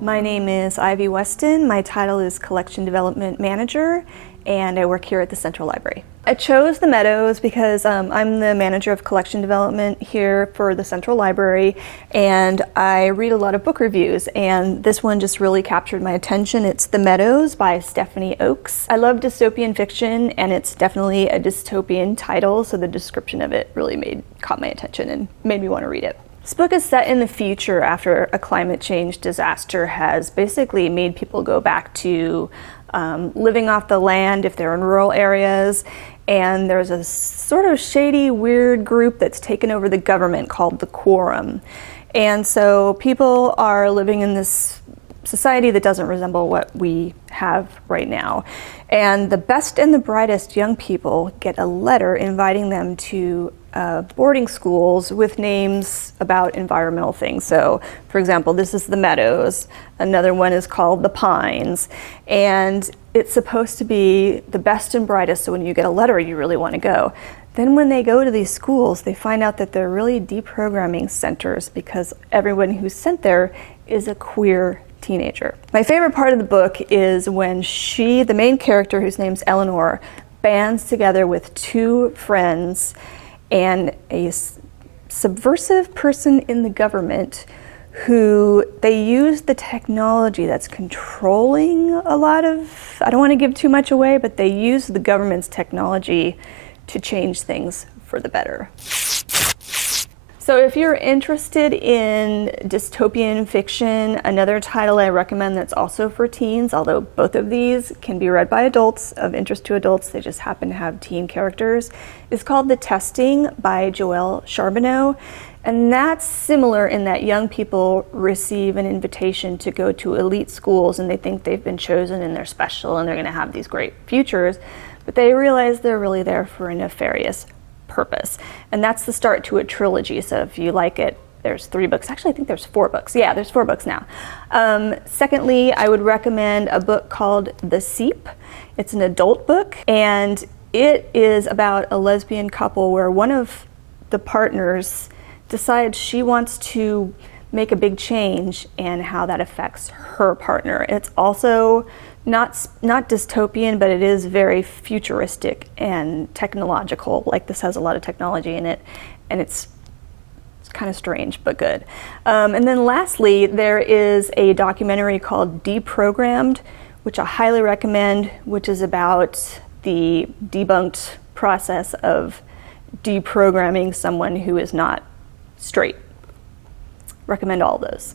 My name is Ivy Weston. My title is Collection Development Manager, and I work here at the Central Library. I chose the Meadows because I'm the manager of collection development here for the Central Library, and I read a lot of book reviews, and this one just really captured my attention. It's The Meadows by Stephanie Oakes. I love dystopian fiction, and it's definitely a dystopian title, so the description of it really caught my attention and made me want to read it. This book is set in the future after a climate change disaster has basically made people go back to living off the land if they're in rural areas, and there's a sort of shady, weird group that's taken over the government called the Quorum. And so people are living in this society that doesn't resemble what we have right now. And the best and the brightest young people get a letter inviting them to boarding schools with names about environmental things. So, for example, this is the Meadows. Another one is called the Pines. And it's supposed to be the best and brightest, so when you get a letter, you really want to go. Then when they go to these schools, they find out that they're really deprogramming centers because everyone who's sent there is a queer teenager. My favorite part of the book is when the main character, whose name's Eleanor, bands together with two friends and a subversive person in the government who they use the technology that's controlling a lot of, I don't want to give too much away, but they use the government's technology to change things for the better. So if you're interested in dystopian fiction, another title I recommend that's also for teens, although both of these can be read by adults, of interest to adults, they just happen to have teen characters, is called The Testing by Joelle Charbonneau. And that's similar in that young people receive an invitation to go to elite schools and they think they've been chosen and they're special and they're going to have these great futures, but they realize they're really there for a nefarious purpose. And that's the start to a trilogy. So if you like it, there's 3 books. Actually, I think there's 4 books. Yeah, there's 4 books now. Secondly, I would recommend a book called The Seep. It's an adult book, and it is about a lesbian couple where one of the partners decides she wants to make a big change and how that affects her partner. It's also not dystopian, but it is very futuristic and technological. Like, this has a lot of technology in it, and it's kind of strange, but good. And then lastly, there is a documentary called Deprogrammed, which I highly recommend, which is about the debunked process of deprogramming someone who is not straight. Recommend all those.